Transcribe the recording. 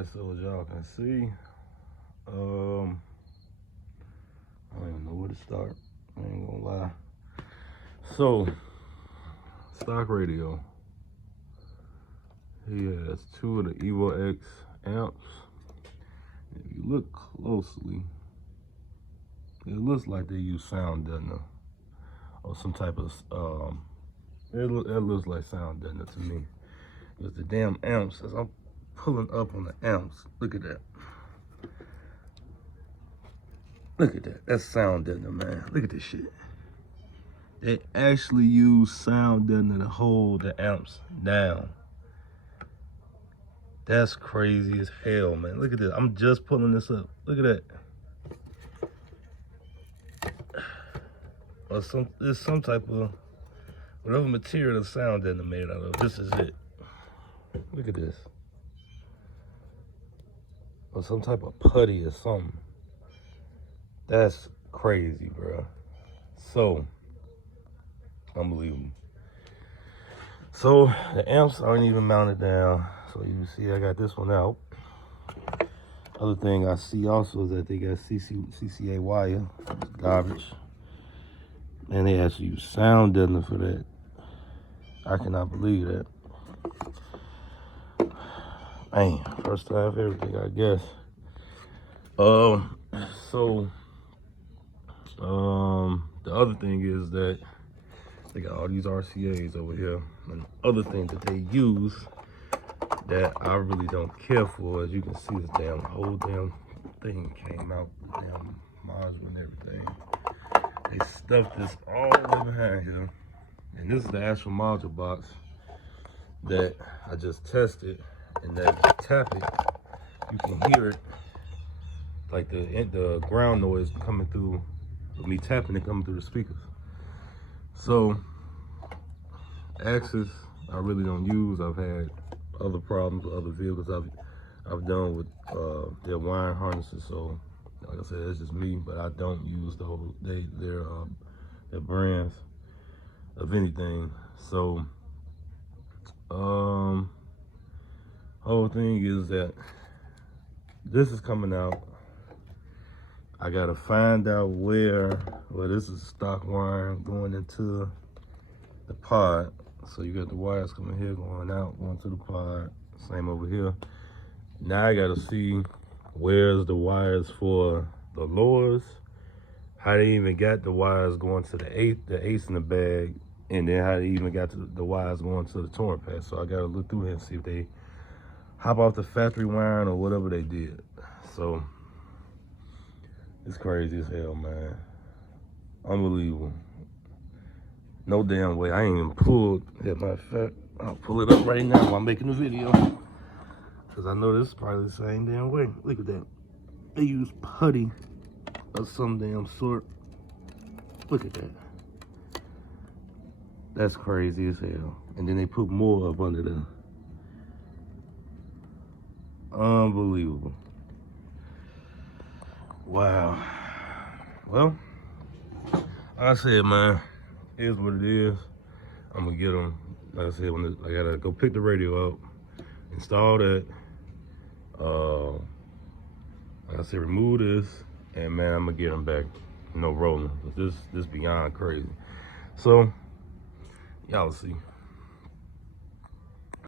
Alright, so as y'all can see, I don't even know where to start. I ain't gonna lie. So, stock radio. He has 2 of the Evo X amps. If you look closely, it looks like they use sound deadener or some type of it looks like sound deadener to me. Because the damn amps, as I'm pulling up on the amps, look at that. Look at that. That's sound deadener, man. Look at this shit. They actually use sound deadener to hold the amps down. That's crazy as hell, man. Look at this. I'm just pulling this up. Look at that. Or there's some type of whatever material the sound deadener made out of. This is it. Look at this. Or some type of putty or something. That's crazy, bro. So unbelievable. So the amps aren't even mounted down. So you see I got this one out. Other thing I see also is that they got CCA wire. It's garbage. And they actually use sound deadener for that. I cannot believe that. Man, first time for everything, I guess. The other thing is that they got all these RCAs over here. And the other thing that they use that I really don't care for, as you can see, the whole damn thing came out, the damn module and everything. They stuffed this all the way behind here. And this is the actual module box that I just tested. And that if you tap it, you can hear it, like the ground noise coming through, with me tapping it coming through the speakers. So, axis I really don't use. I've had other problems with other vehicles I've done with their wiring harnesses. So, like I said, it's just me, but I don't use their brands of anything. So, whole thing is that this is coming out. I gotta find out where, well, this is stock wire going into the pod. So you got the wires coming here, going out, going to the pod. Same over here. Now I gotta see where's the wires for the lowers, how they even got the wires going to the eighth in the bag, and then how they even got to the wires going to the touring pad. So I gotta look through here and see if they hop off the factory wiring or whatever they did. So it's crazy as hell, man. Unbelievable. No damn way. I ain't even pulled. As a matter of fact, I'll pull it up right now while I'm making the video, because I know this is probably the same damn way. Look at that. They use putty of some damn sort. Look at that. That's crazy as hell. And then they put more up under there. Unbelievable. Wow. Well, like I said, man, here's what it is. I'm gonna get them. Like I said, I gotta go pick the radio up, install that. Like I said, remove this, and man, I'm gonna get them back, rolling. This beyond crazy. So y'all see.